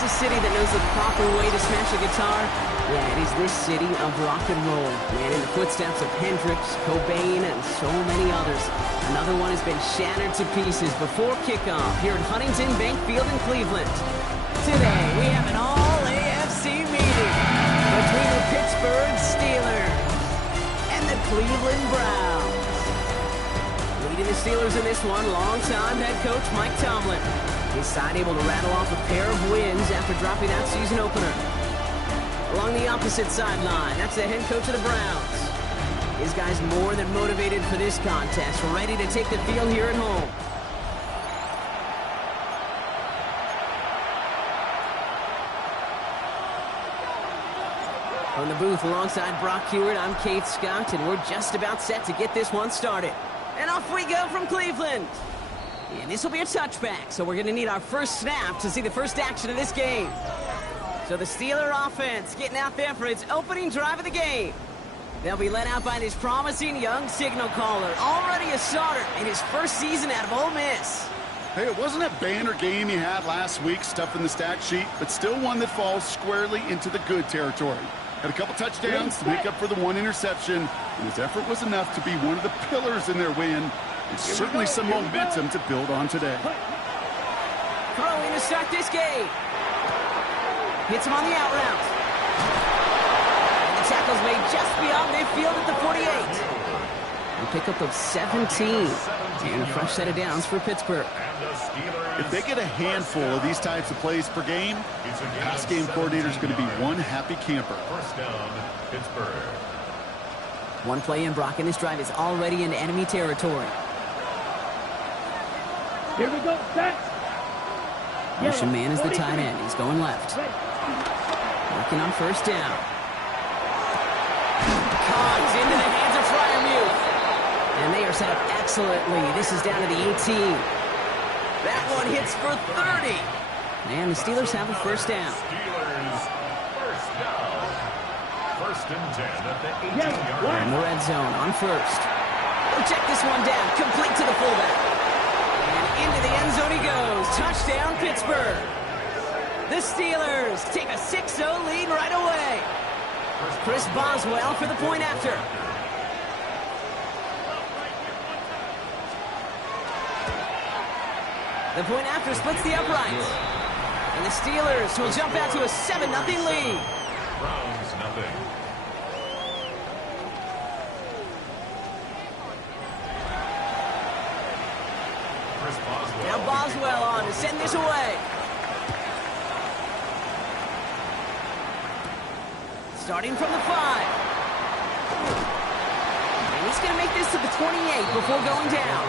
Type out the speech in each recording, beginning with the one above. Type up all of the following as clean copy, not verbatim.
there's a city that knows the proper way to smash a guitar, yeah, it is this city of rock and roll. Man, in the footsteps of Hendrix, Cobain, and so many others. Another one has been shattered to pieces before kickoff here at Huntington Bank Field in Cleveland. Today, we have an all-AFC meeting between the Pittsburgh Steelers and the Cleveland Browns. Leading the Steelers in this one, longtime head coach Mike Tomlin. His side able to rattle off a pair of wins after dropping that season opener. Along the opposite sideline, that's the head coach of the Browns. His guys more than motivated for this contest, ready to take the field here at home. From the booth alongside Brock Hewitt, I'm Keith Scott, and we're just about set to get this one started. And off we go from Cleveland. And this will be a touchback, so we're going to need our first snap to see the first action of this game. So the Steeler offense getting out there for its opening drive of the game. They'll be led out by this promising young signal caller, already a starter in his first season out of Ole Miss. Hey, it wasn't a banner game he had last week, stuff in the stat sheet, but still one that falls squarely into the good territory. Had a couple touchdowns to make up for the one interception, and his effort was enough to be one of the pillars in their win. And certainly some momentum to build on today. Throwing to start this game. Hits him on the out route. And the tackle's made just beyond midfield at the 48. A pickup of 17. And a fresh set of downs for Pittsburgh. If they get a handful of these types of plays per game, the pass game coordinator is going to be one happy camper. First down, Pittsburgh. One play in, Brock, and this drive is already in enemy territory. Here we go, set. Motion man is the tight end. He's going left. Working on first down. Caught into the hands of Freiermuth. And they are set up excellently. This is down to the 18. That one hits for 30. And the Steelers have a first down. Steelers, first down. First and 10 at the 18-yard line. In the red zone on first. We'll check this one down. Complete to the fullback. Into the end zone he goes. Touchdown, Pittsburgh. The Steelers take a 6-0 lead right away. Chris Boswell for the point after. The point after splits the uprights. And the Steelers will jump out to a 7-0 lead. Browns nothing. Now Boswell on to send this away. Starting from the 5. And he's going to make this to the 28 before going down.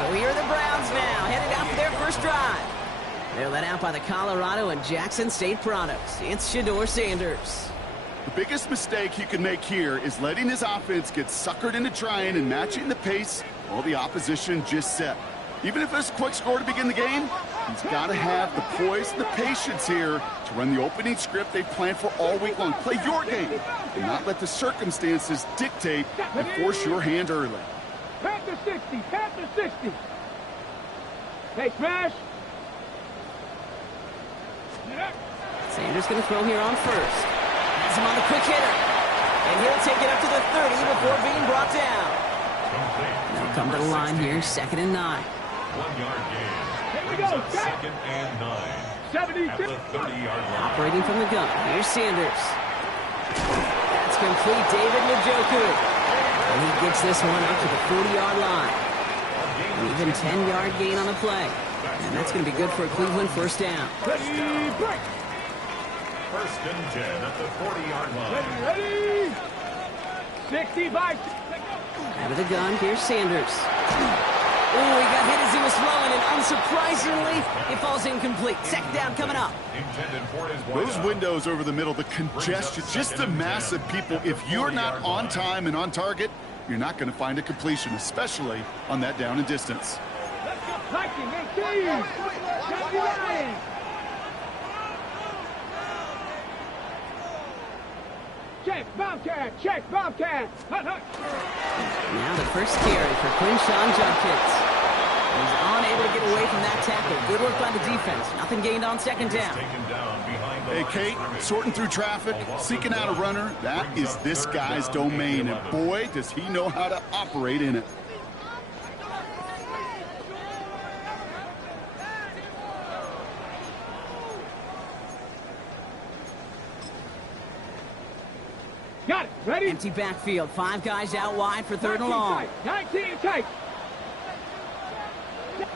So here are the Browns now, headed out for their first drive. They're led out by the Colorado and Jackson State products. It's Shedeur Sanders. The biggest mistake he can make here is letting his offense get suckered into trying and matching the pace while the opposition just set. Even if it's a quick score to begin the game, he's got to have the poise and the patience here to run the opening script they've planned for all week long. Play your game and not let the circumstances dictate and force your hand early. Panther 60, Panther 60. Hey, Smash. Sanders going to throw here on first. Has him on the quick hitter. And he'll take it up to the 30 before being brought down. They'll come to the line here, 2nd and 9. 1-yard gain. Here we Brings go, up 2nd and 9. 72. At the 30-yard line. Operating from the gun, here's Sanders. That's complete, David Njoku. And he gets this one up to the 40-yard line. An even 10-yard gain on the play. And that's going to be good for a Cleveland first down. Ready, break. First and 10 at the 40-yard line. Ready. 65. Out of the gun, here's Sanders. Oh, he got hit as he was throwing, and unsurprisingly, it falls incomplete. Second down coming up. Those windows over the middle, the congestion, just the mass of people. If you're not on time and on target, you're not going to find a completion, especially on that down and distance. Let's go, Viking, 18. Johnny Ryan. Check, Bobcat. Hut, hut. Now the first carry for Quinshawn Judkins. He's unable to get away from that tackle. Good work by the defense. Nothing gained on second down. Hey, Kate, sorting through traffic, seeking out a runner, that is this guy's domain, and boy, does he know how to operate in it. Got it. Ready? Empty backfield. 5 guys out wide for third and long. 19 tight.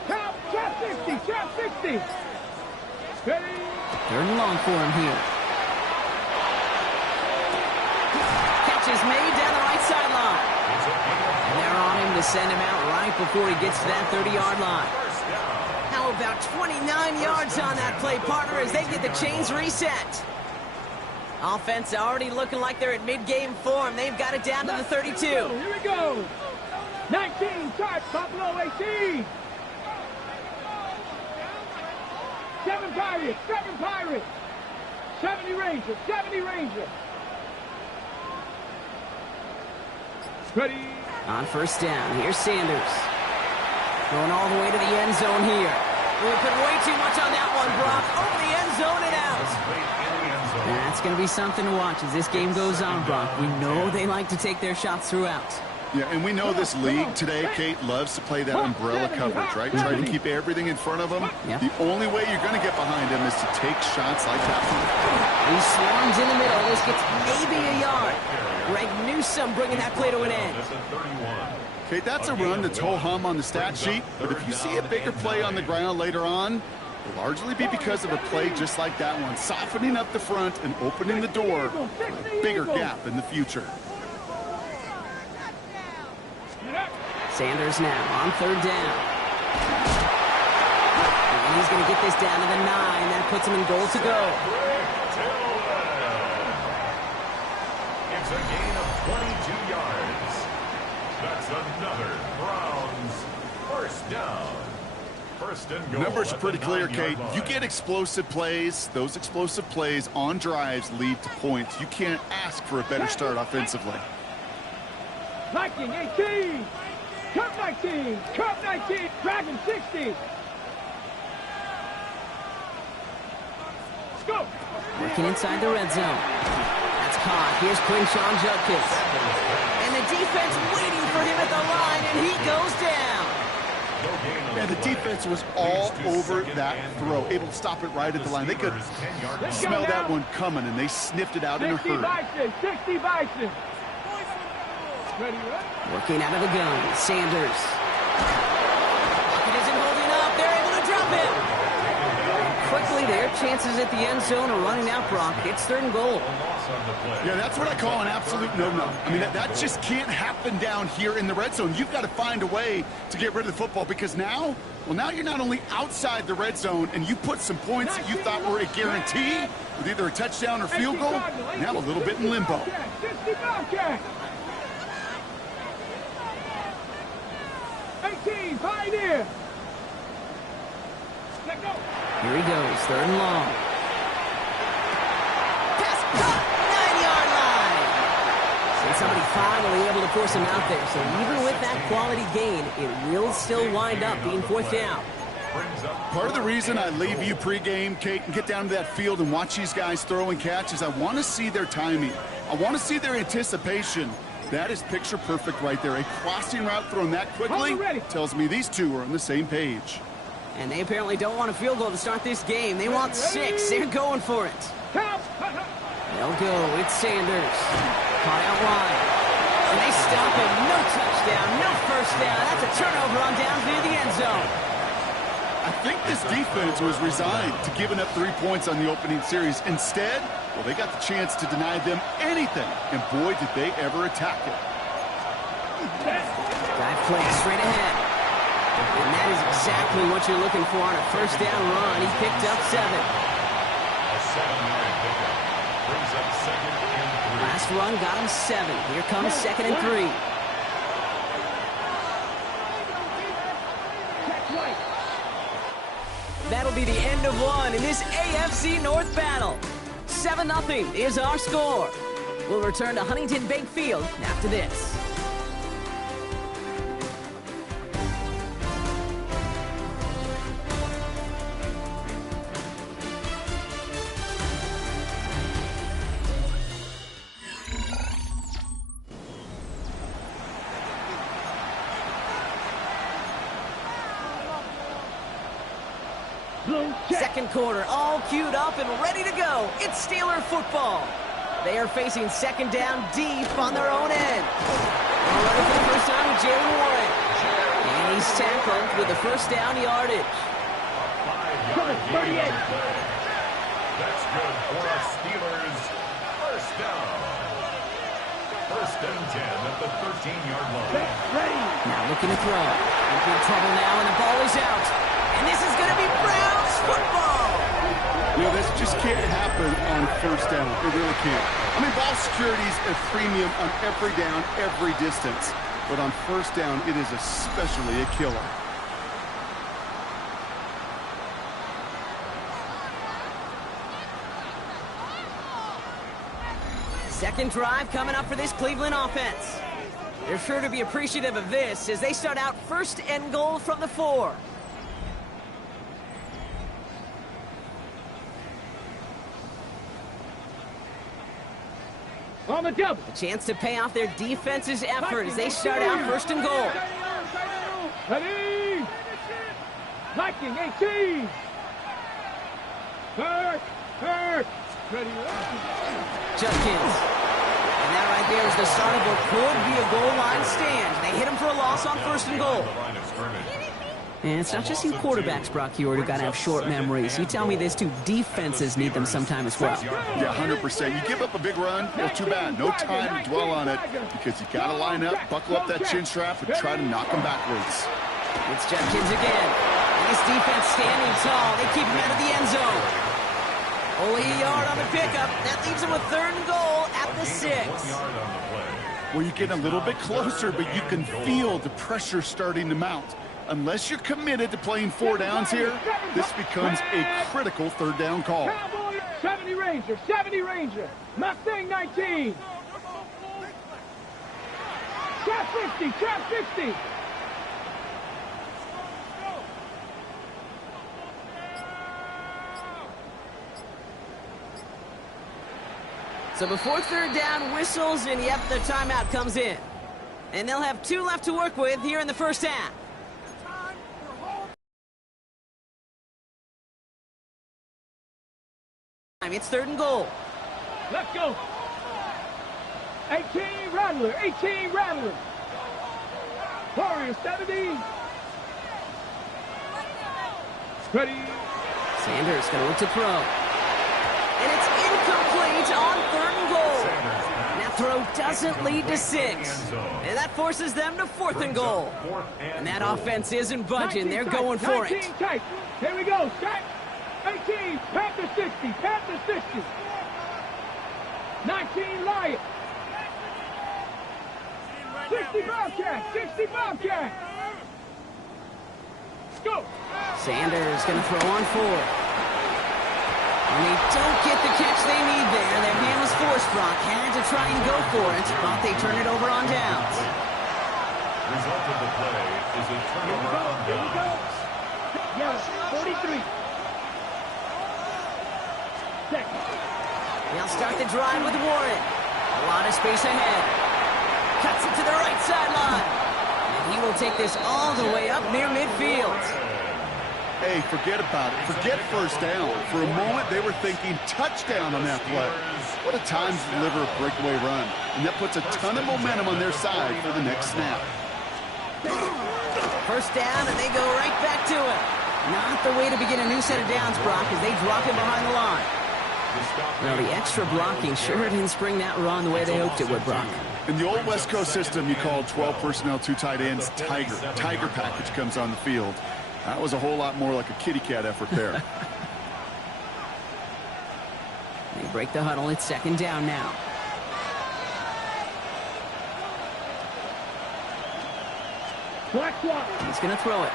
Trap 60. Trap 60. Ready? Third and long for him here. Catch is made down the right sideline. And they're on him to send him out right before he gets to that 30-yard line. How about 29 yards on that play, partner, as they get the chains reset? Offense already looking like they're at mid-game form. They've got it down to the 32. Here we go. 19 tight. Buffalo 18. 7 Pirates. 7 Pirates. 70 Rangers. 70 Rangers. Ready? On first down, here's Sanders. Going all the way to the end zone here. We put way too much on that one, Brock. Over the end zone and out. That's going to be something to watch as this game goes on, Brock. We know they like to take their shots throughout. Yeah, and we know this league today, Kate, loves to play that umbrella coverage, right? Try to keep everything in front of them. Yep. The only way you're going to get behind them is to take shots like that one. He swarms in the middle. This gets maybe a yard. Greg Newsome bringing that play to an end. Kate, that's a run that's ho-hum on the stat sheet, but if you see a bigger play on the ground later on, it'll largely be because of a play just like that one, softening up the front and opening the door for a bigger gap in the future. Sanders now on third down. And he's going to get this down to the 9. That puts him in goal to go. It's a gain of 22 yards. That's another Browns first down. First and goal. Numbers are pretty clear, Kate. You get explosive plays. Those explosive plays on drives lead to points. You can't ask for a better start offensively. Viking 18. Cup 19. Cup 19. Dragon 60. Let's go. Working inside the red zone. That's caught. Here's Quinshawn Judkins. And the defense waiting for him at the line, and he goes down. Yeah, the defense was all over that throw, able to stop it right at the line. They could smell that one coming, and they sniffed it out in a 60 hurry. Bison. 60 Bison. Ready, Working out of the gun, Sanders. Pocket isn't holding up. They're able to drop him. Quickly, their chances at the end zone are running out, Brock. It's third and goal. Yeah, that's what I call an absolute no-no. I mean, that just can't happen down here in the red zone. You've got to find a way to get rid of the football because now you're not only outside the red zone and you put some points that you thought were a guarantee with either a touchdown or field goal, now a little bit in limbo. 60 Bobcat. 18 Pioneer. Let go. Here he goes, third and long. Pass caught, 9-yard line. And somebody finally able to force him out there. So even with that quality gain, it will still wind up being fourth down. Part of the reason I leave you pregame, Kate, and get down to that field and watch these guys throw and catch is I want to see their timing. I want to see their anticipation. That is picture perfect right there. A crossing route thrown that quickly tells me these two are on the same page. And they apparently don't want a field goal to start this game. They want 6. They're going for it. They'll go. It's Sanders. Caught out wide. And they stop him. No touchdown. No first down. That's a turnover on downs near the end zone. I think this defense was resigned to giving up 3 points on the opening series. Instead, well, they got the chance to deny them anything. And boy, did they ever attack it. Dive play straight ahead. And that is exactly what you're looking for on a first down run. He picked up 7. A 7-yard pickup brings up second and 3. Last run got him 7. Here comes second and 3. That'll be the end of one in this AFC North battle. 7-0 is our score. We'll return to Huntington Bank Field after this. Blue check. Second quarter, all queued up and ready to go. It's Steeler football. They are facing second down deep on their own end. They'll run it for the first time with Jalen Warren. And he's tackled with the first down yardage. 38. That's good for our Steelers. First down. First and 10 at the 13-yard line. Ready. Now looking to throw. In big trouble now, and the ball is out. And this is going to be Browns football. You know, this just can't happen on first down. It really can't. I mean, ball security's a premium on every down, every distance. But on first down, it is especially a killer. Second drive coming up for this Cleveland offense. They're sure to be appreciative of this as they start out first and goal from the 4. On the double. A chance to pay off their defense's effort as they start out first and goal. Ready. Viking 18. Hurt. Ready. Judkins. And that right there is the start of what could be a goal line stand. They hit him for a loss on first and goal. And it's not just you quarterbacks, Brock Heward, who got to have short memories. You tell me this too, defenses need them sometime as well. Yeah, 100%. You give up a big run, well, too bad. No time to dwell on it because you got to line up, buckle up that chin strap, and try to knock them backwards. It's Judkins again. This defense standing tall. They keep him out of the end zone. Only a yard on the pickup. That leaves him with third and goal at the 6. Well, you get a little bit closer, but you can feel the pressure starting to mount. Unless you're committed to playing 4 downs here, this becomes a critical third down call. Cowboy 70 Ranger. Mustang 19. Trap 60. So before third down whistles, and yep, the timeout comes in. And they'll have 2 left to work with here in the first half. It's third and goal. Let's go. 18 Rattler. Warrior 70. Ready. Sanders going to look to throw. And it's incomplete on third and goal. That throw doesn't lead to 6. And that forces them to fourth and goal. And that offense isn't budging. They're going for it. 19 tight. Here we go. Strike. 18, Panther 60. 19, Lion. 60 Bobcat. Let's go. Sanders going to throw on 4. And they don't get the catch they need there. Their hand was forced, Brock. Had to try and go for it, but they turn it over on downs. Result of the play is a turnover on downs. Yeah, 43. They'll start the drive with Warren. A lot of space ahead. Cuts it to the right sideline. And he will take this all the way up near midfield. Hey, forget about it. Forget first down. For a moment, they were thinking touchdown on that play. What a time to deliver a breakaway run. And that puts a ton of momentum on their side for the next snap. First down, and they go right back to it. Not the way to begin a new set of downs, Brock, as they drop him behind the line. Well, the extra blocking sure didn't spring that run the way they hoped it would, Brock. In the old West Coast system, you called 12 personnel, 2 tight ends, Tiger. Tiger package comes on the field. That was a whole lot more like a kitty cat effort there. They break the huddle. It's second down now. He's going to throw it.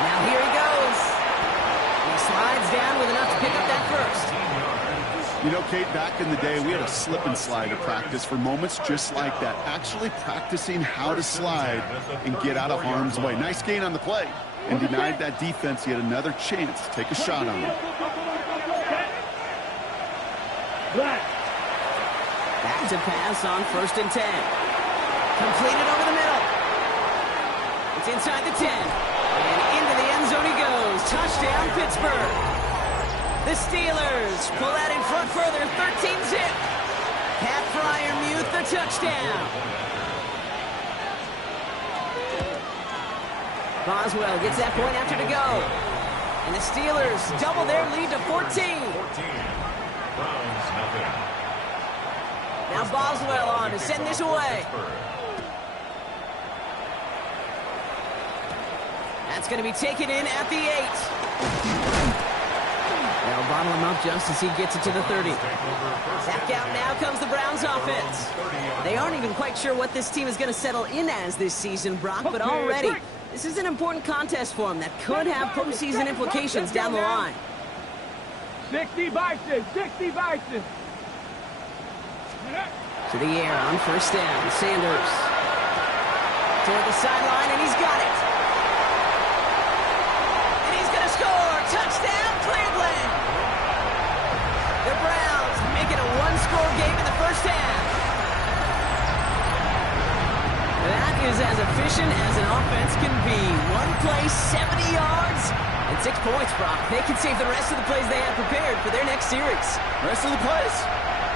Now here he goes. He slides down with enough to pick up that first. You know, Kate, back in the day, we had a slip and slide at practice for moments just like that. Actually practicing how to slide and get out of harm's way. Nice gain on the play. And denied that defense yet another chance to take a shot on him. Back to pass on first and 10. Completed over the middle. It's inside the 10. And into the end zone he goes. touchdown, Pittsburgh. The Steelers pull out in front further, 13-zip. Pat Fryermuth, the touchdown. Boswell gets that point after to go. And the Steelers double their lead to 14. Browns nothing. Now Boswell on to send this away. That's going to be taken in at the 8. They'll bottle him up just as he gets it to the 30. Back out now comes the Browns offense. They aren't even quite sure what this team is going to settle in as this season, Brock, but already this is an important contest for them that could have postseason implications down the line. 60 Bison, 60 Bison. To the air on first down. Sanders toward the sideline, and he's got it. And he's going to score. Touchdown, Cleveland. The Browns make it a one-score game in the first half. That is as efficient as an offense can be. One play, 70 yards, and 6 points, Brock. They can save the rest of the plays they have prepared for their next series. Rest of the plays?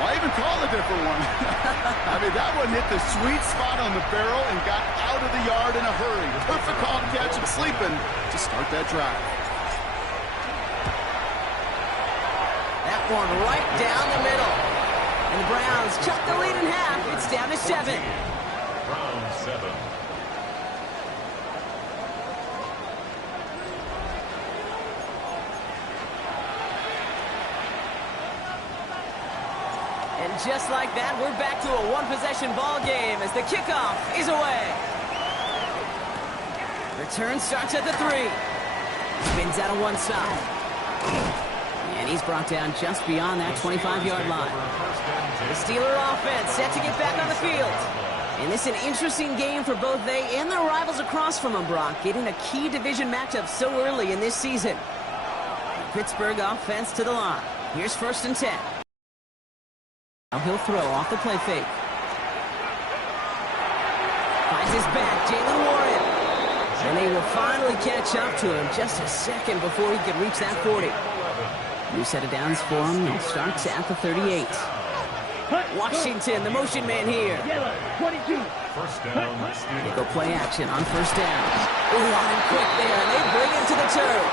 Why even call a different one? I mean, that one hit the sweet spot on the barrel and got out of the yard in a hurry. Perfect call to catch him sleeping to start that drive. That one right down the middle. And the Browns cut the lead in half. It's down to 7. Browns 7. And just like that, we're back to a one-possession ball game as the kickoff is away. Return starts at the 3. Spins out of one side. And he's brought down just beyond that 25-yard line. The Steeler offense set to get back on the field. And this is an interesting game for both they and their rivals across from them, Brock, getting a key division matchup so early in this season. The Pittsburgh offense to the line. Here's first and 10. Now he'll throw off the play fake. Finds his back, Jalen Warren. And they will finally catch up to him just a second before he could reach that 40. New set of downs for him and starts at the 38. Washington, the motion man here. 22. First down. They go play action on first down. Ooh, on him quick there, and they bring him to the turf.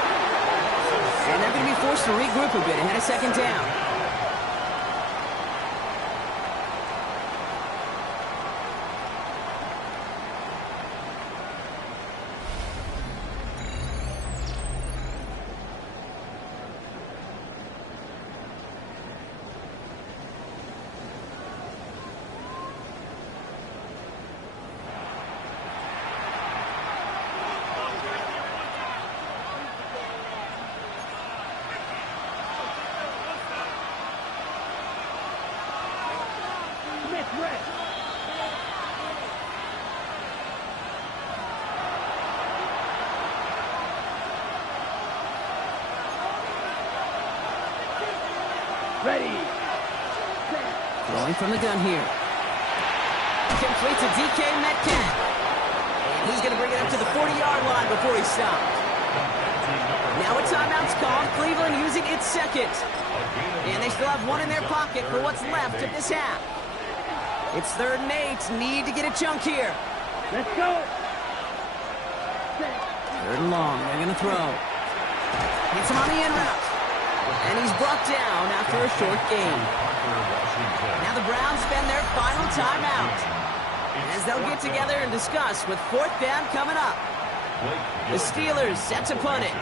And they're going to be forced to regroup a bit ahead of second down. Ready. Throwing from the gun here. Complete to DK Metcalf. And he's going to bring it up to the 40-yard line before he's stopped. Now a timeout's called. Cleveland using its second. And they still have one in their pocket for what's left of this half. It's 3rd and 8. Need to get a chunk here. Let's go. 3rd and long. They're going to throw. Gets him on the in route. And he's brought down after a short gain. Now the Browns spend their final timeout as they'll get together and discuss with 4th down coming up. The Steelers set to punt it.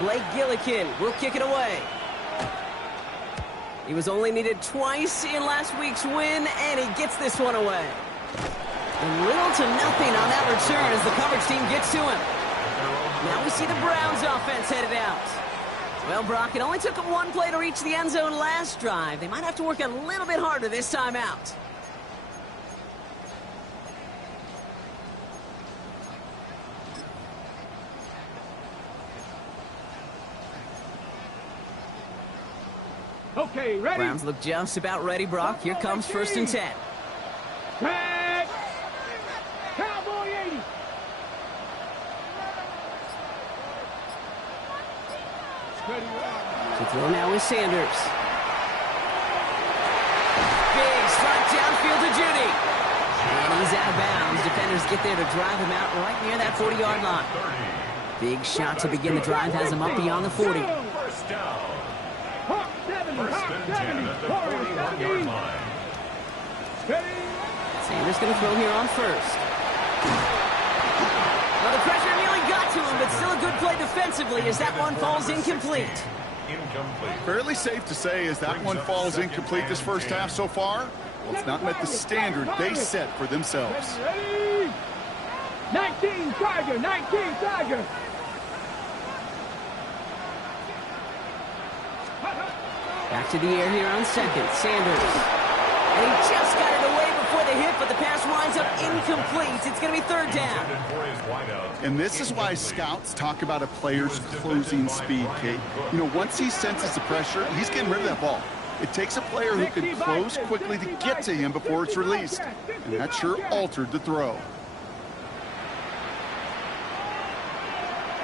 Blake Gillikin will kick it away. He was only needed twice in last week's win, and he gets this one away. And little to nothing on that return as the coverage team gets to him. Now we see the Browns offense headed out. Well, Brock, it only took them one play to reach the end zone last drive. They might have to work a little bit harder this time out. Okay, ready. Browns look just about ready, Brock. Here comes 1st and 10. Tag. Cowboy 80. To throw now is Sanders. Big strike downfield to Judy. And he's out of bounds. Defenders get there to drive him out right near that 40-yard line. Big shot to begin the drive has him up beyond the 40. First down. First and 10 at the 41-yard line. Sanders going to throw here on first. Well, the pressure nearly got to him, but still a good play defensively as that one falls incomplete. Incomplete. Fairly safe to say as that one falls incomplete this first half so far, well, it's not met the standard they set for themselves. 19 Tiger, 19 Tiger. Back to the air here on second. Sanders. And he just got it away before the hit, but the pass winds up incomplete. It's going to be third down. And this is why scouts talk about a player's closing speed, Kate. You know, once he senses the pressure, he's getting rid of that ball. It takes a player who can close quickly to get to him before it's released. And that sure altered the throw.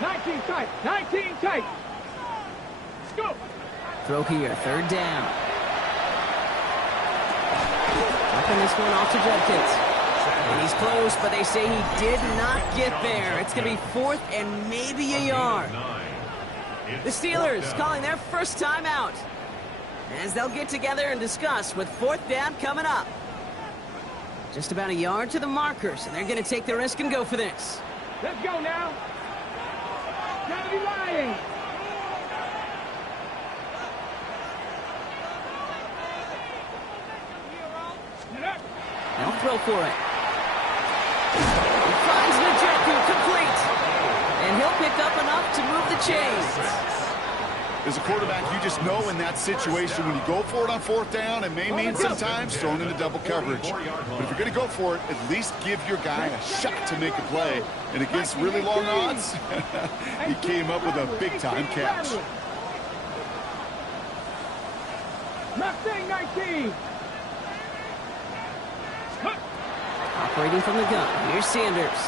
19 tight, 19 tight. Go. Throw here, third down. Dropping this one off to Judkins. And he's close, but they say he did not get there. It's going to be fourth and maybe a yard. The Steelers calling their first time out, as they'll get together and discuss with fourth down coming up. Just about a yard to the markers, and they're going to take the risk and go for this. Let's go now. Gotta be lying. They'll throw for it. He finds Njoku complete. And he'll pick up enough to move the chains. As a quarterback, you just know in that situation when you go for it on fourth down, it may mean sometimes thrown into double coverage. But if you're going to go for it, at least give your guy a shot to make a play. And against really long odds, he came up with a big-time catch. Mustang 19. Operating from the gun, here's Sanders.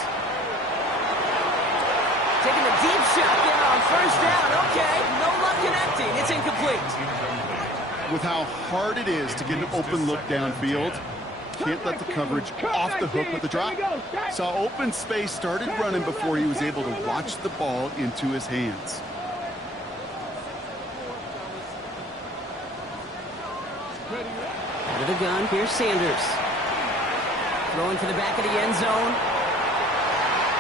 Taking a deep shot there on first down. Okay, no luck connecting. It's incomplete. With how hard it is to get an open look downfield, can't let the coverage off the hook with the drop. Saw open space, started running before he was able to watch the ball into his hands. Out of the gun, here's Sanders. Throwing to the back of the end zone.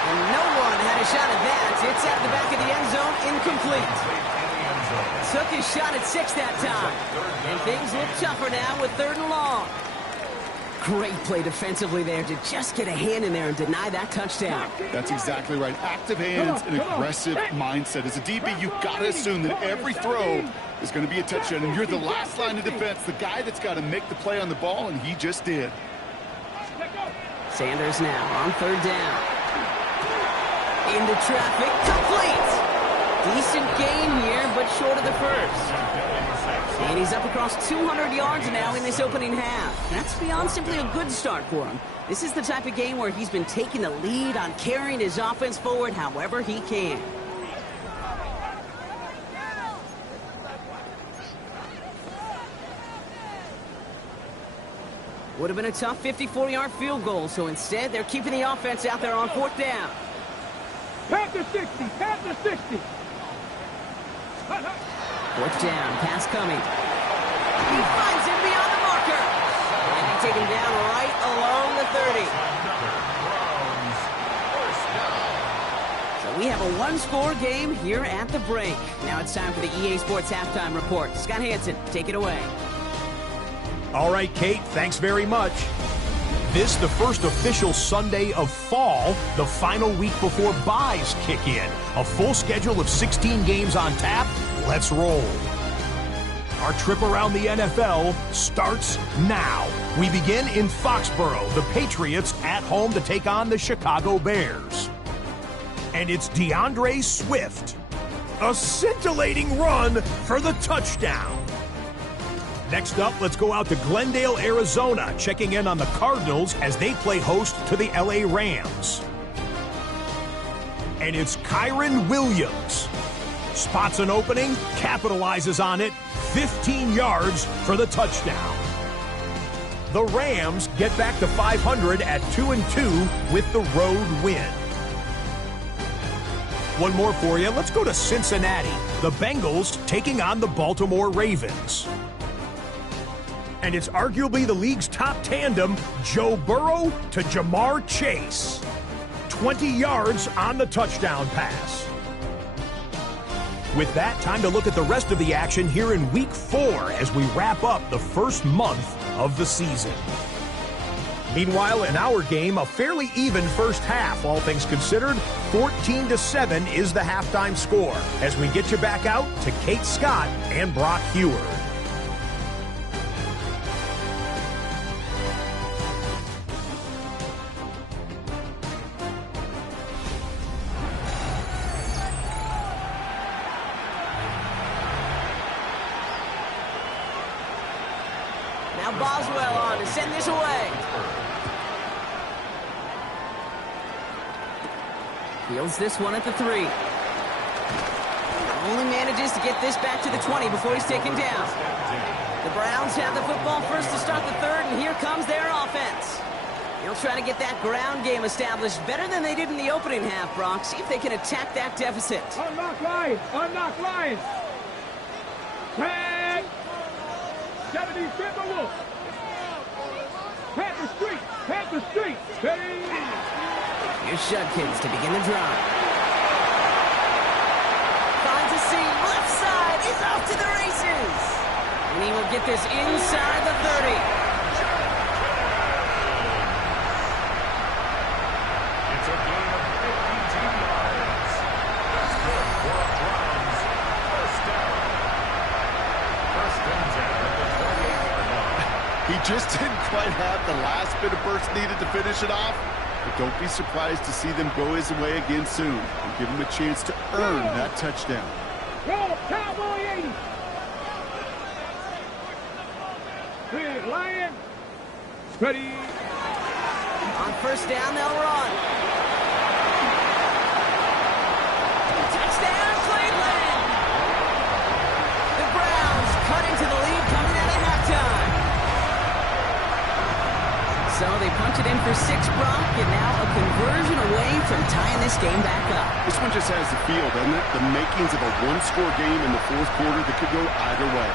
And no one had a shot at that. It's out of the back of the end zone, incomplete. Took his shot at 6 that time. And things look tougher now with third and long. Great play defensively there to just get a hand in there and deny that touchdown. That's exactly right. Active hands and aggressive mindset. As a DB, you've got to assume that every throw is going to be a touchdown. And you're the last line of defense, the guy that's got to make the play on the ball, and he just did. Sanders now on third down. Into traffic, complete. Decent gain here, but short of the first. And he's up across 200 yards now in this opening half. That's beyond simply a good start for him. This is the type of game where he's been taking the lead on carrying his offense forward however he can. Would have been a tough 54-yard field goal, so instead they're keeping the offense out there on fourth down. Panther 60, Panther 60. Fourth down, pass coming. He finds him beyond the marker. And they take him down right along the 30. So we have a one-score game here at the break. Now it's time for the EA Sports Halftime Report. Scott Hansen, take it away. All right, Kate, thanks very much. This, the first official Sunday of fall, the final week before byes kick in. A full schedule of 16 games on tap. Let's roll. Our trip around the NFL starts now. We begin in Foxborough, the Patriots at home to take on the Chicago Bears. And it's DeAndre Swift. A scintillating run for the touchdown. Next up, let's go out to Glendale, Arizona, checking in on the Cardinals as they play host to the LA Rams. And it's Kyron Williams. Spots an opening, capitalizes on it, 15 yards for the touchdown. The Rams get back to 500 at 2-2 with the road win. One more for you. Let's go to Cincinnati. The Bengals taking on the Baltimore Ravens. And it's arguably the league's top tandem, Joe Burrow to Jamar Chase. 20 yards on the touchdown pass. With that, time to look at the rest of the action here in Week 4 as we wrap up the first month of the season. Meanwhile, in our game, a fairly even first half, all things considered. 14-7 is the halftime score as we get you back out to Kate Scott and Brock Heward. Now Boswell on to send this away. Fields this one at the 3. Only manages to get this back to the 20 before he's taken down. The Browns have the football first to start the third, and here comes their offense. They'll try to get that ground game established better than they did in the opening half, Brock. See if they can attack that deficit. Unlock Lions! Unlock Lions! Tag! 70 Timberwolves! Panther Street! Panther Street! Steady! Here's Shudkins to begin the drive. Finds a seam, left side, is off to the races. And he will get this inside the 30. It's a gain of 52 yards. That's good for the Browns. First down. First and 10 at the 28-yard line. He just didn't quite have the last bit of burst needed to finish it off. But don't be surprised to see them go his way again soon and give him a chance to earn that touchdown. Go, Cowboy 80! Big Lion! Ready! On first down, they'll run. Touchdown, Cleveland! The Browns cut into the lead coming out of halftime. So they punch it in for 6, Brock, and now a conversion away from tying this game back up. This one just has the feel, doesn't it? The makings of a one-score game in the fourth quarter that could go either way.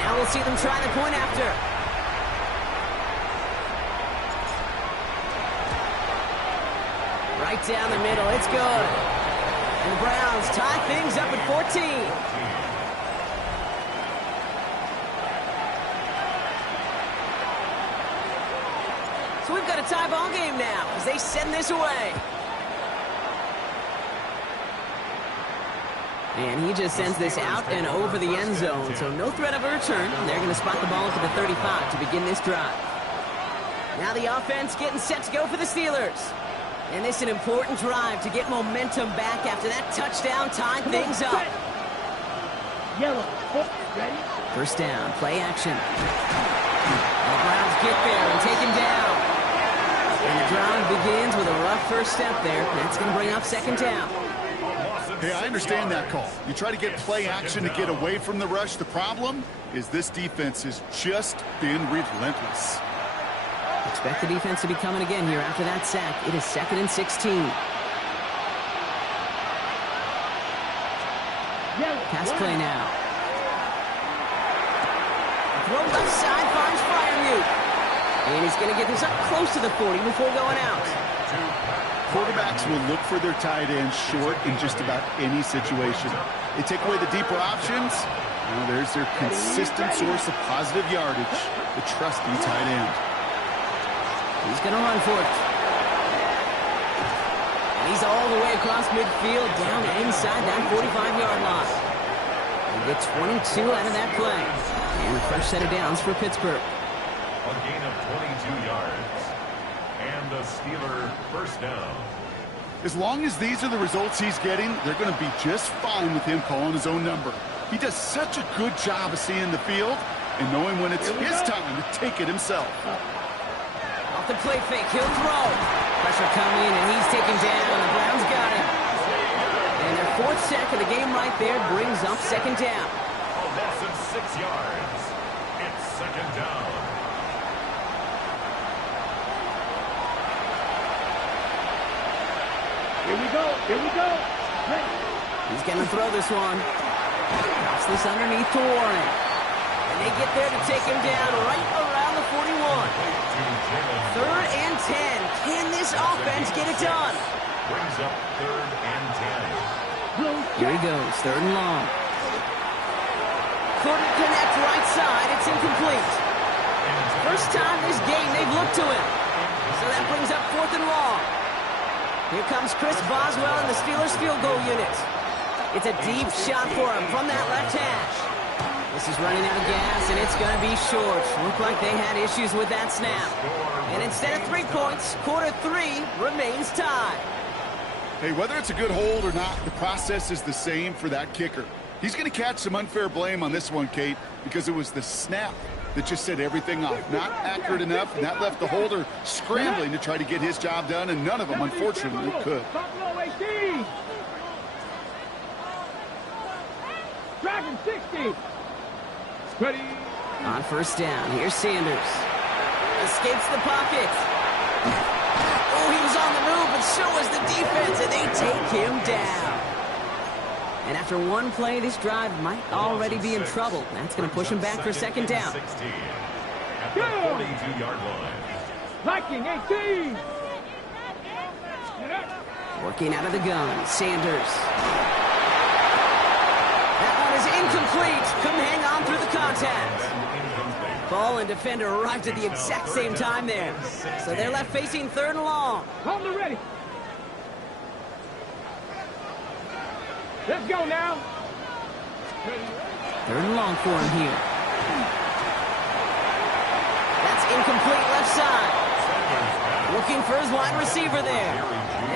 Now we'll see them try the point after. Right down the middle, it's good. And the Browns tie things up at 14. So we've got a tie ball game now as they send this away. And he just sends this out and over the end zone, so no threat of a return. They're going to spot the ball up at the 35 to begin this drive. Now the offense getting set to go for the Steelers. And this is an important drive to get momentum back after that touchdown tied things up. Yellow. Ready? First down, play action. The Browns get there and take him down. And the drive begins with a rough first step there. That's going to bring up second down. Hey, I understand that call. You try to get play action to get away from the rush. The problem is this defense has just been relentless. Expect the defense to be coming again here after that sack. It is 2nd and 16. Pass play now. Throw left side, finds Freiermuth. And he's going to get this up close to the 40 before going out. Quarterbacks will look for their tight ends short in just about any situation. They take away the deeper options. Well, there's their consistent source of positive yardage, the trusty tight end. He's going to run for it. And he's all the way across midfield, down inside that 45-yard line. He gets 22 out of that play. And a fresh set of downs for Pittsburgh. A gain of 22 yards. And a Steeler first down. As long as these are the results he's getting, they're going to be just fine with him calling his own number. He does such a good job of seeing the field and knowing when it's his time to take it himself. Off the play fake, he'll throw. Pressure coming, and he's taken down. The Browns got him. And their 4th sack of the game right there brings up 2nd down. A loss of 6 yards. It's 2nd down. Here we go. Here we go. Ready. He's going to throw this one. Drops this underneath to Warren. And they get there to take him down right around the 41. 3rd and 10. Can this offense get it done? Brings up 3rd and 10. Here he goes, 3rd and long. Couldn't connect right side. It's incomplete. First time this game they've looked to him. So that brings up 4th and long. Here comes Chris Boswell and the Steelers field goal unit. It's a deep shot for him from that left hash. This is running out of gas, and it's going to be short. Looked like they had issues with that snap. And instead of 3 points, quarter 3 remains tied. Hey, whether it's a good hold or not, the process is the same for that kicker. He's going to catch some unfair blame on this one, Kate, because it was the snap that just set everything off. Not accurate enough, and that left the holder scrambling to try to get his job done, and none of them, unfortunately, could. Buffalo 18. Dragon 60. Ready. On 1st down, here's Sanders. Escapes the pocket. Oh, he was on the move, but so was the defense, and they take him down. And after one play, this drive might already be in trouble. That's going to push him back for 2nd down. 16 at the 42-yard line. Viking 18. Working out of the gun, Sanders. That one is incomplete. Couldn't hang on through the contact. Ball and defender arrived at the exact same time there. So they're left facing 3rd and long. Hold it ready. Let's go now. 3rd and long for him here. That's incomplete left side. Looking for his wide receiver there.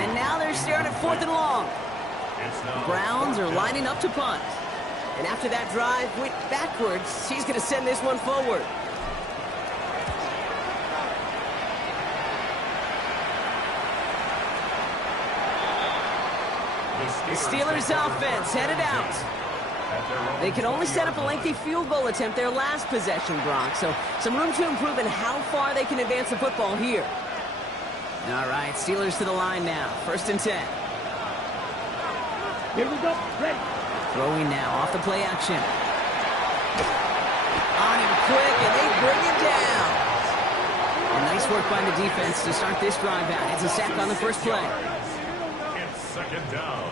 And now they're staring at 4th and long. The Browns are lining up to punt. And after that drive went backwards, he's going to send this one forward. The Steelers offense headed out. They could only set up a lengthy field goal attempt their last possession, Brock. So some room to improve in how far they can advance the football here. All right, Steelers to the line now. 1st and 10. Here we go. Ready. Throwing now off the play action. On him quick, and they bring him down. And nice work by the defense to start this drive out. It's a sack on the first play. It's 2nd down.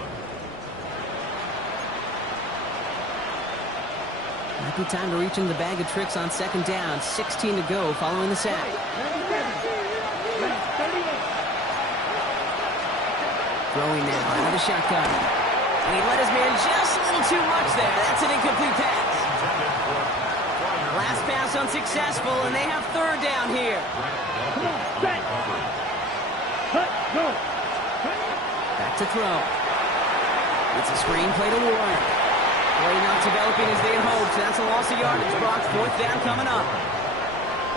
Might be time to reach into the bag of tricks on 2nd down. 16 to go following the sack. Throwing now out of the shotgun. And he let his man just a little too much there. That's an incomplete pass. Last pass unsuccessful, and they have 3rd down here. Come on, set. Cut, go. Back to throw. It's a screen play to Warren. Play not developing as they had hoped. That's a loss of yardage. Brock, 4th down coming up.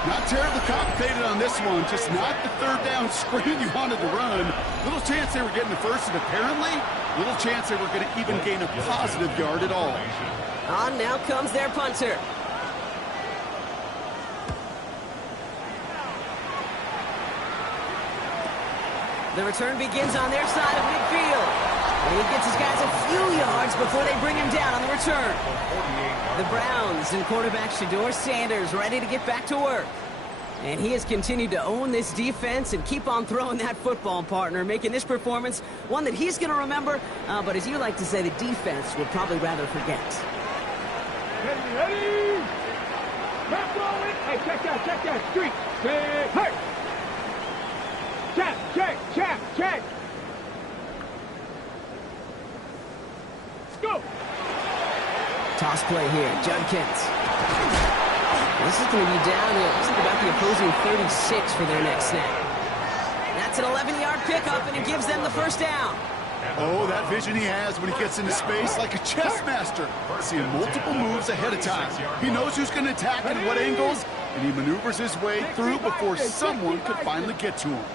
Not terribly complicated on this one, just not the 3rd down screen you wanted to run. Little chance they were getting the first, and apparently, little chance they were going to even gain a positive yard at all. On now comes their punter. The return begins on their side of midfield. And he gets his guys a few yards before they bring him down on the return. The Browns and quarterback Shedeur Sanders ready to get back to work. And he has continued to own this defense and keep on throwing that football, partner, making this performance one that he's going to remember, but as you like to say, the defense would probably rather forget. Ready. Back roll it. Hey, check that. Street. Hey. Check. Go. Toss play here, Judkins. This is going to be down to about the opposing 36 for their next snap. That's an 11-yard pickup, and it gives them the 1st down. Oh, that vision he has when he gets into space like a chess master. Seeing multiple moves ahead of time. He knows who's going to attack and what angles, and he maneuvers his way through before someone could finally get to him.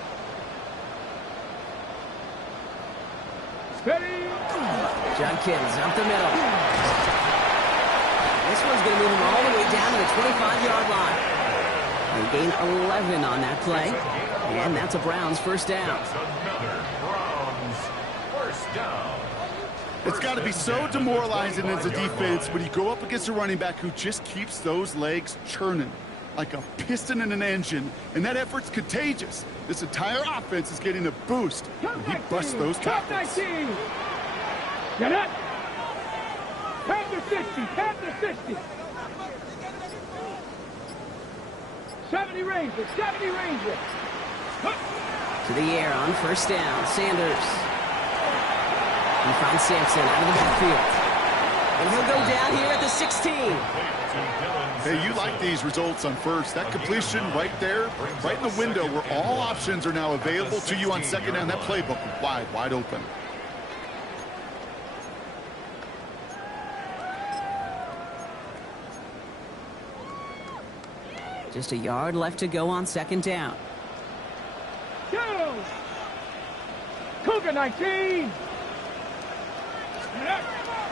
Ready? Judkins up the middle. This one's going to move him all the way down to the 25-yard line. They gain 11 on that play. And that's a Browns first down. That's another Browns first down. It's got to be so demoralizing as a defense when you go up against a running back who just keeps those legs churning like a piston in an engine, and that effort's contagious. This entire offense is getting a boost when he busts those tackles. Get up! Panther 60, Panther 60. 70 Rangers, 70 Rangers. To the air on first down, Sanders. He finds Sampson out of the backfield. And he'll go down here at the 16. Hey, you like these results on first. That completion right there, right in the window where all options are now available to you on second down. That playbook wide open. Just a yard left to go on second down. Go! Cougar 19.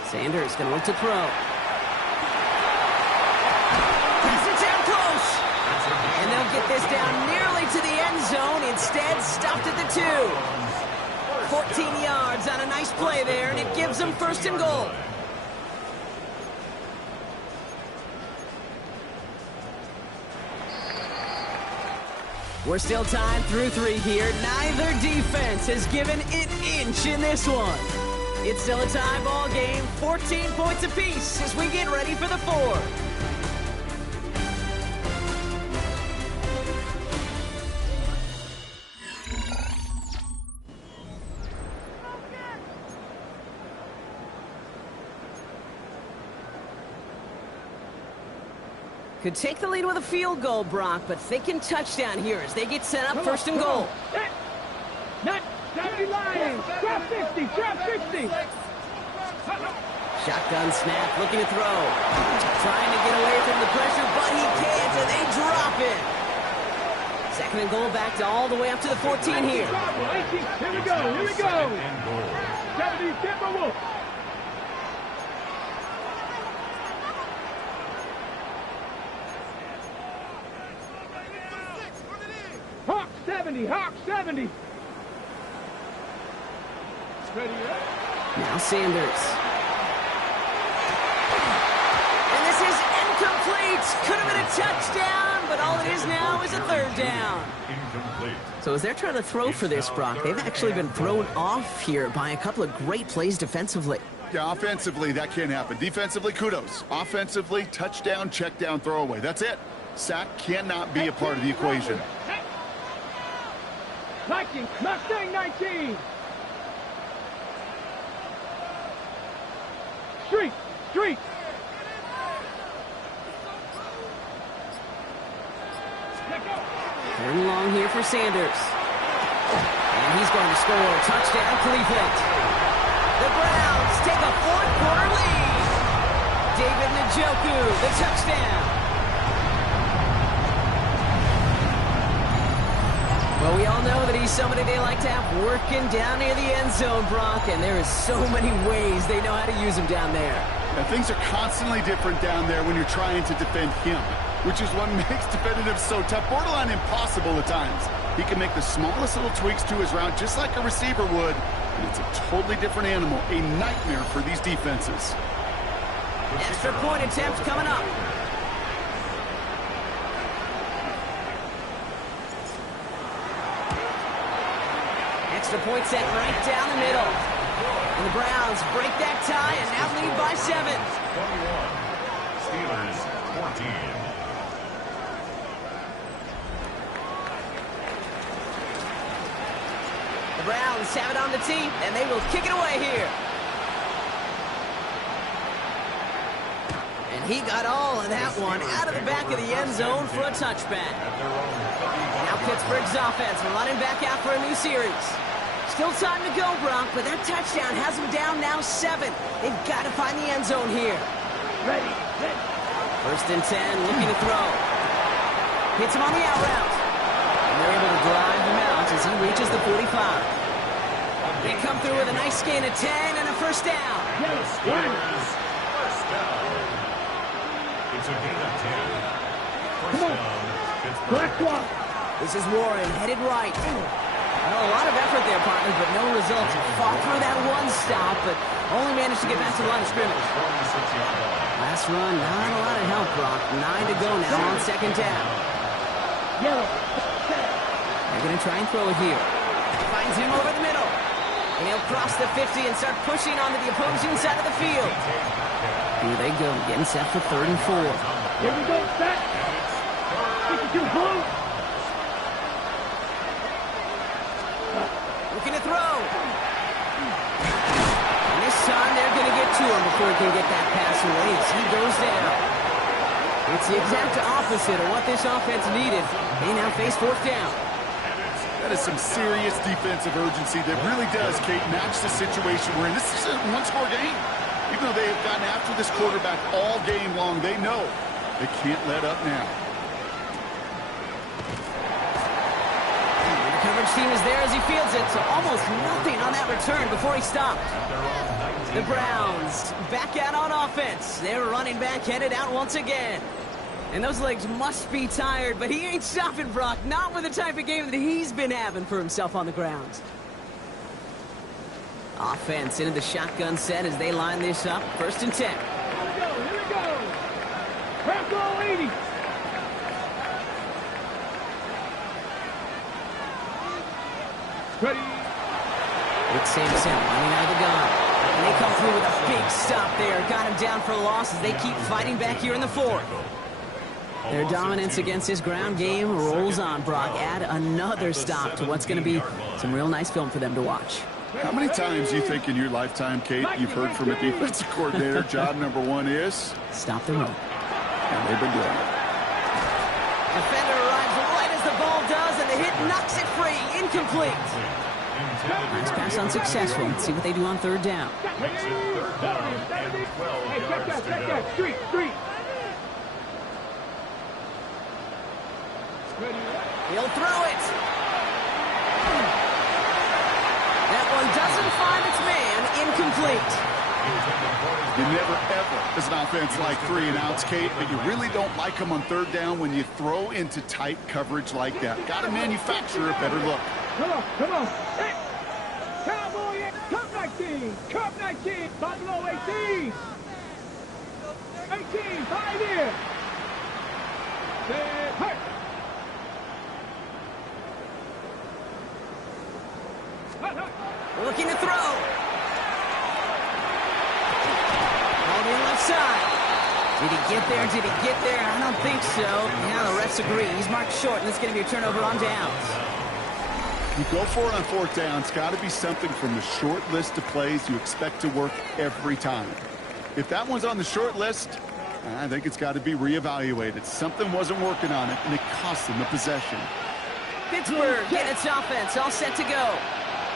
Sanders going to look to throw. Pass it down close. And they'll get this down nearly to the end zone. Instead, stopped at the 2. 14 yards on a nice play there, and it gives them first and goal. We're still tied through 3 here. Neither defense has given an inch in this one. It's still a tie ball game, 14 points apiece as we get ready for the 4. Could take the lead with a field goal, Brock, but thinking touchdown here as they get set up first and goal. Not 70 Lions. Drop 60. Drop 60. Shotgun snap, looking to throw. Trying to get away from the pressure, but he can't, and they drop it. Second and goal back to all the way up to the 14 here. Here we go. Here we go. 70 Timberwolves. Hawk 70. Hawk 70. Ready up. Now Sanders. And this is incomplete. Could have been a touchdown, but all it is now is a third down. Incomplete. So as they're trying to throw for this, Brock, they've actually been thrown off here by a couple of great plays defensively. Yeah, offensively, that can't happen. Defensively, kudos. Offensively, touchdown, check down, throwaway. That's it. Sack cannot be a part of the equation. 19. Mustang 19. Street. Street. Third and long here for Sanders. And he's going to score. Touchdown, Cleveland. The Browns take a fourth-quarter lead. David Njoku, the touchdown. Well, we all know that he's somebody they like to have working down near the end zone, Brock, and there is so many ways they know how to use him down there. Now, things are constantly different down there when you're trying to defend him, which is what makes defending him so tough, borderline impossible at times. He can make the smallest little tweaks to his route just like a receiver would, and it's a totally different animal, a nightmare for these defenses. Extra point attempt coming up. Extra point set right down the middle. And the Browns break that tie and now lead by 7. 21. Steelers 14. The Browns have it on the tee, and they will kick it away here. And he got all of that one out of the back of the end zone for a touchback. Now Pittsburgh's offense running back out for a new series. Still time to go, Brock, but that touchdown has them down now 7. They've got to find the end zone here. Ready. First and 10, looking to throw. Hits him on the out route. And they're able to drive him out as he reaches the 45. They come through with a nice gain of 10 and a first down. First down. It's a gain of 10. First down. Pittsburgh. This is Warren, headed right. Well, a lot of effort there, partner, but no results. Fought through that one stop, but only managed to get back to the line of scrimmage. Last run, not a lot of help, Brock. 9 to go now on second down. They're going to try and throw it here. Finds him over the middle. And he'll cross the 50 and start pushing onto the opposing side of the field. Here they go, getting set for 3rd and 4. Here we go, set. 52 blue. Looking to throw. And this time they're going to get to him before he can get that pass away as he goes down. It's the exact opposite of what this offense needed. They now face 4th down. That is some serious defensive urgency that really does, Kate, match the situation we're in. This is a one-score game. Even though they have gotten after this quarterback all game long, they know they can't let up now. The coverage team is there as he fields it, so almost nothing on that return before he stopped. The Browns back out on offense. They're running back headed out once again. And those legs must be tired, but he ain't stopping, Brock. Not with the type of game that he's been having for himself on the ground. Offense into the shotgun set as they line this up. 1st and 10. Here we go. Crack roll 80. Ready. It's Sampson running out of the gun. And they come through with a big stop there. Got him down for a loss as they keep fighting back here in the 4th. Their dominance against this ground game rolls on, Brock. Add another stop to what's going to be some real nice film for them to watch. How many times do you think in your lifetime, Kate, you've heard from a defensive coordinator, job number 1 is? Stop the run. And they've been doing it. Defender arrives right as the ball does, and the hit knocks it free. Incomplete. Nice pass unsuccessful. Let's see what they do on 3rd down. Makes it 3rd down and 12 yards to go. Street. He'll throw it. That one doesn't find its man. Incomplete. You never, ever, as an offense, like 3 and outs, Kate, but you really don't like them on 3rd down when you throw into tight coverage like that. Got to manufacture a better look. Come on. Hey. Cowboy, Cup 19. Cup 19. Buffalo 18. 18, 5 here. Hurt. Looking to throw. Ball in left side. Did he get there? I don't think so. Yeah, the refs agree. He's marked short, and it's going to be a turnover on downs. You go for it on 4th down. It's got to be something from the short list of plays you expect to work every time. If that one's on the short list, I think it's got to be reevaluated. Something wasn't working on it, and it cost them the possession. Pittsburgh getting its offense all set to go.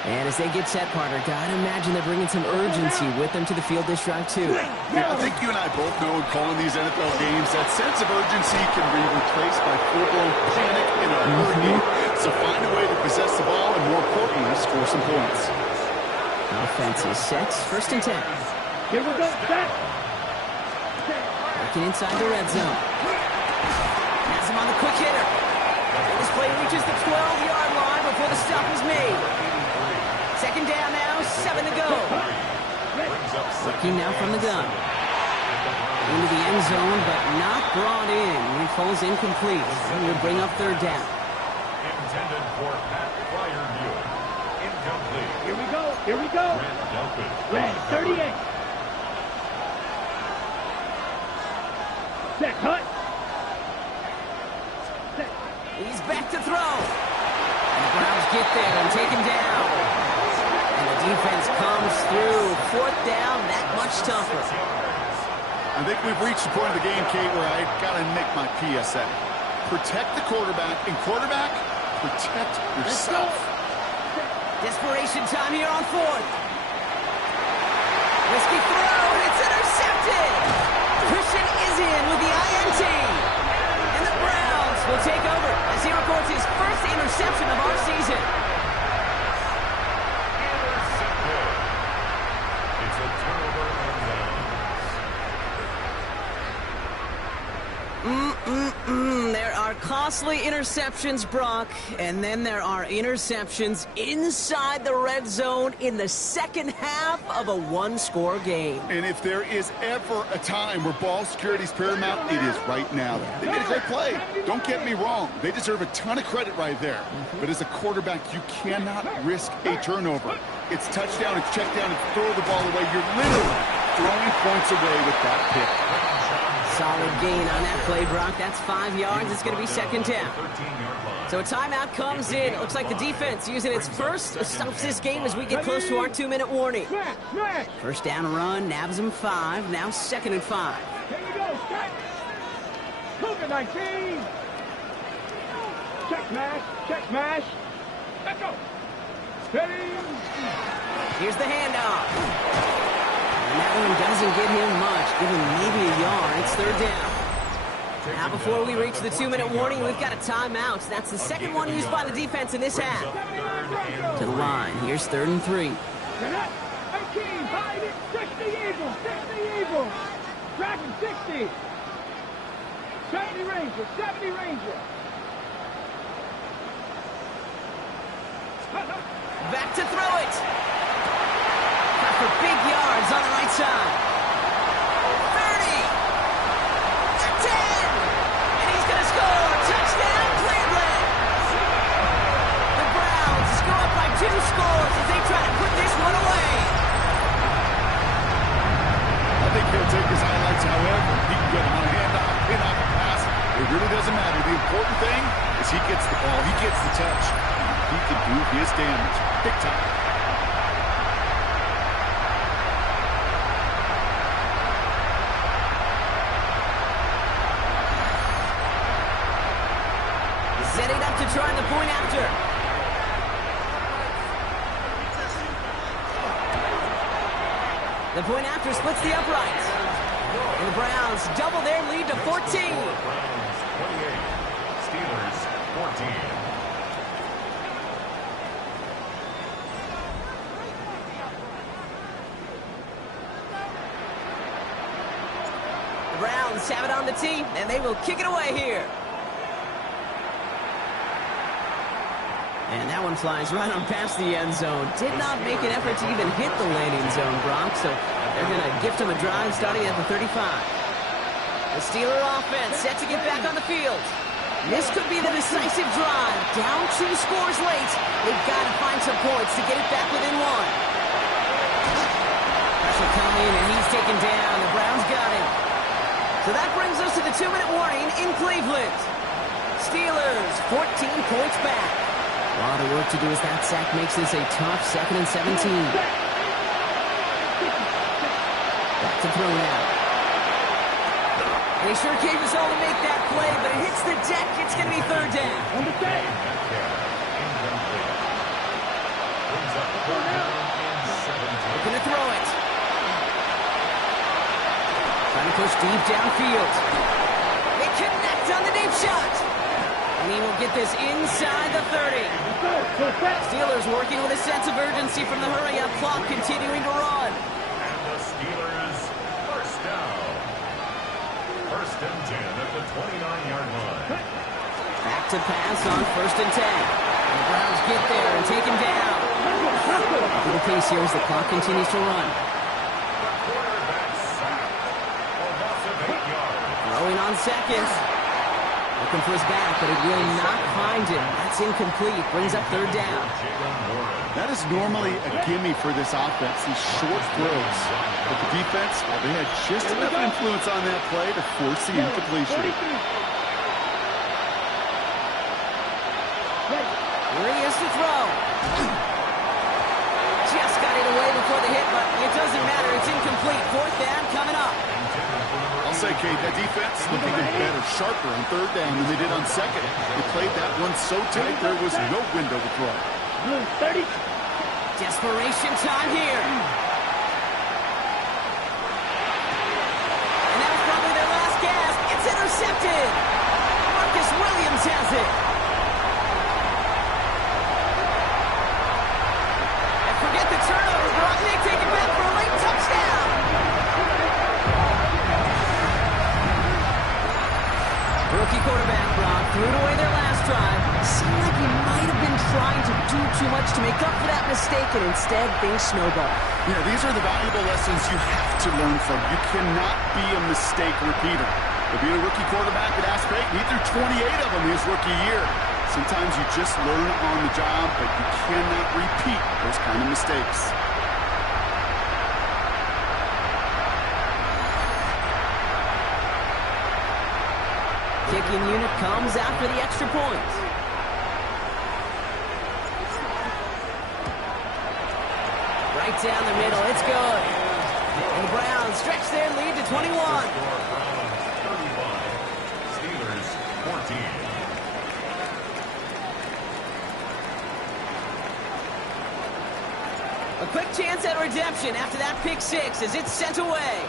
And as they get set, partner, gotta imagine they're bringing some urgency with them to the field this drive, too. Yeah, I think you and I both know in calling these NFL games, that sense of urgency can be replaced by full-blown panic in a hurry. So find a way to possess the ball and, more importantly, score some points. Offense is set. 1st and 10. Here we go, set. Working inside the red zone. Has him on the quick hitter. This play reaches the 12-yard line before the stop is made. 2nd down now, 7 to go. Looking now from the gun. Into the end zone, but not brought in. He falls incomplete. And will bring up 3rd down. Intended for Pat Fryerview. Incomplete. Here we go. Red, 38. Set, cut. Set. He's back to throw. And the Browns get there and take him down. And the defense comes through. 4th down, that much tougher. I think we've reached the point of the game, Kate, where I got to make my PSA. Protect the quarterback, and quarterback, protect yourself. Desperation time here on 4th. Risky throw, and it's intercepted. Christian is in with the INT. And the Browns will take over as he records his first interception of our season. costly interceptions, Brock, and then there are interceptions inside the red zone in the second half of a one-score game. And if there is ever a time where ball security is paramount, it is right now. They made a great play. Don't get me wrong. They deserve a ton of credit right there. But as a quarterback, you cannot risk a turnover. It's touchdown, it's check down, and throw the ball away. You're literally throwing points away with that pick. Solid gain on that play, Brock. That's 5 yards. It's going to be second down. So a timeout comes in. It looks like the defense using its first stops this game as we get close to our 2-minute warning. First down run, nabs them 5. Now 2nd and 5. Here we go, check. Cougar 19. Check mash. Let's go. Steady. Here's the handoff. And that one doesn't get him much. Give him maybe a yard. It's 3rd down. Now before we reach the 2-minute warning, we've got a timeout. That's the second one used by the defense in this half. To the line. Here's 3rd and 3. 18, hide it. 60 Eagles. Dragon 60. 70 Ranger. Back to throw it. Got for big yards on the right side. 30. 10. And he's going to score. Touchdown, Cleveland. The Browns go up by 2 scores as they try to put this one away. I think he'll take his highlights however he can get him on a handoff, pin-off, a pass. It really doesn't matter. The important thing is he gets the ball. He gets the touch. He can do his damage. Big time. Setting up to try the point after. The point after splits the uprights. And the Browns double their lead to 14. Browns 28, Steelers 14. The Browns have it on the tee, and they will kick it away here. And that one flies right on past the end zone. Did not make an effort to even hit the landing zone, Brock, so they're going to gift him a drive starting at the 35. The Steeler offense set to get back on the field. This could be the decisive drive. Down 2 scores late. They've got to find some points to get it back within 1. Pressure coming, and he's taken down. The Browns got him. So that brings us to the 2-minute warning in Cleveland. Steelers 14 points back. A lot of work to do as that sack makes this a tough 2nd and 17. Back to throw now. They sure gave us all to make that play, but it hits the deck. It's going to be 3rd down. Looking to throw it. Trying to push deep downfield. They connect on the deep shot. And he will get this inside the 30. Steelers working with a sense of urgency from the hurry-up clock, continuing to run. And the Steelers first down. 1st and 10 at the 29-yard line. Back to pass on 1st and 10. And the Browns get there and take him down. To the pace here as the clock continues to run. Quarterback sack. A loss of 8 yards. Throwing on 2nd. Looking for his back, but it will not find him. That's incomplete. Brings up 3rd down. That is normally a gimme for this offense, these short throws. But the defense, well, they had just enough influence on that play to force the incompletion. Here he is to throw. Just got it away before the hit, but it doesn't matter. It's incomplete. 4th down coming up. I'll say, Kate, that defense looked even better, sharper on 3rd down than they did on 2nd. They played that one so tight there was no window to throw. 30. Desperation time here. And that was probably their last gasp. It's intercepted. Marcus Williams has it. And forget the turnover, Brock. They take it back for a late touchdown. Rookie quarterback, Brock, threw it away their trying to do too much to make up for that mistake, and instead things snowball. Yeah, these are the valuable lessons you have to learn from. You cannot be a mistake repeater. To be a rookie quarterback at Ask Payton, he threw 28 of them his rookie year. Sometimes you just learn on the job, but you cannot repeat those kind of mistakes. Kicking unit comes out for the extra point. Right down the middle, it's good. And the Browns stretch their lead to 21. Steelers 14. A quick chance at redemption after that pick six as it's sent away.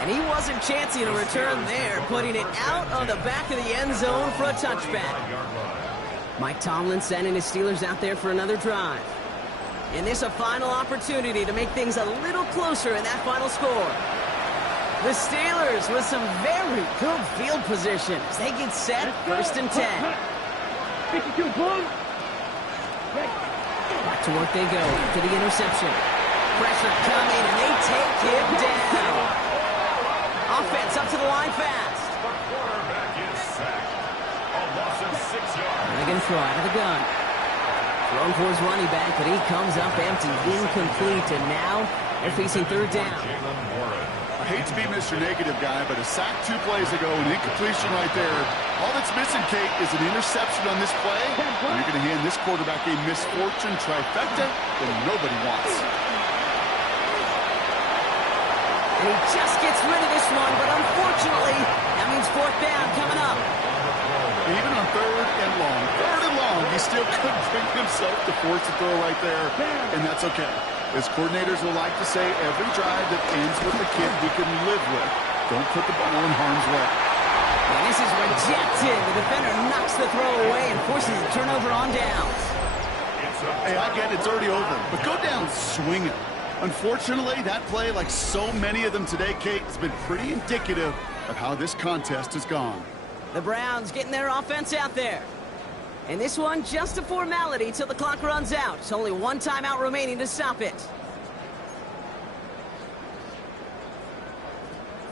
And he wasn't chancing a return there, putting it out of the back of the end zone for a touchback. Mike Tomlinson and his Steelers out there for another drive. And this a final opportunity to make things a little closer in that final score. The Steelers with some very good field position as they get set, first and 10. 52 boom. Back to work they go after the interception. Pressure coming, and they take him down. Offense up to the line fast. The quarterback is sacked. A loss of 6 yards. They're going to throw out of the gun. Thrown for his running back, but he comes up empty, incomplete, and now they're facing third down. I hate to be Mr. Negative guy, but a sack 2 plays ago, an incompletion right there. All that's missing, Kate, is an interception on this play. And you're going to hand this quarterback a misfortune trifecta that nobody wants. And he just gets rid of this one, but unfortunately, that means fourth down coming up. Even on third and long, he still couldn't bring himself to force the throw right there, and that's okay. As coordinators will like to say, every drive that ends with a kick we can live with. Don't put the ball in harm's way. And this is rejected. The defender knocks the throw away and forces a turnover on downs. Hey, I get it's already over, but go down swinging. Unfortunately, that play, like so many of them today, Kate, has been pretty indicative of how this contest has gone. The Browns getting their offense out there. And this one, just a formality till the clock runs out. It's only one timeout remaining to stop it.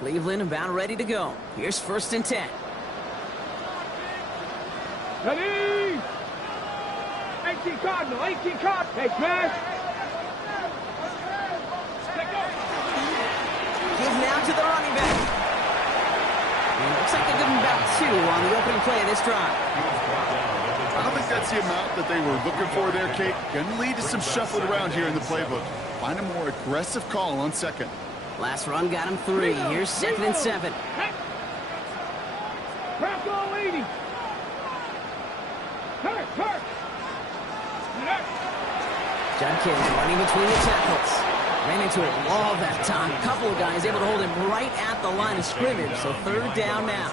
Cleveland about ready to go. Here's first and 10. Ready? 18 Cardinal, 18 Cardinal. Hey, smash. Give now to the running back. And it looks like they're giving about 2 on the opening play of this drive. I don't think that's the amount that they were looking for there, Kate. Going to lead to some shuffling around here in the playbook. Find a more aggressive call on second. Last run got him 3. Here's second and 7. Crack all 80. Hurt. Judkins running between the tackles. Ran into a wall that time. A couple of guys able to hold him right at the line of scrimmage. So third down now.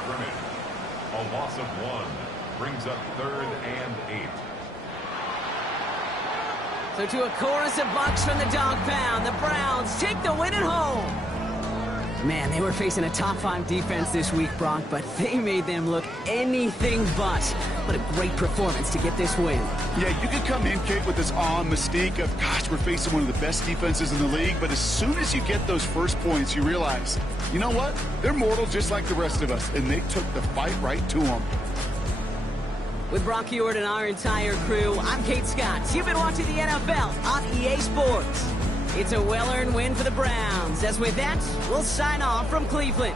A loss of 1 brings up third and 8. So to a chorus of bucks from the dog pound, the Browns take the win at home. Man, they were facing a top 5 defense this week, Brock, but they made them look anything but. What a great performance to get this win. Yeah, you could come in, Kate, with this awe and mystique of, gosh, we're facing one of the best defenses in the league, but as soon as you get those first points, you realize, you know what? They're mortal just like the rest of us, and they took the fight right to them. With Brock Ewart and our entire crew, I'm Kate Scott. You've been watching the NFL on EA Sports. It's a well-earned win for the Browns. As with that, we'll sign off from Cleveland.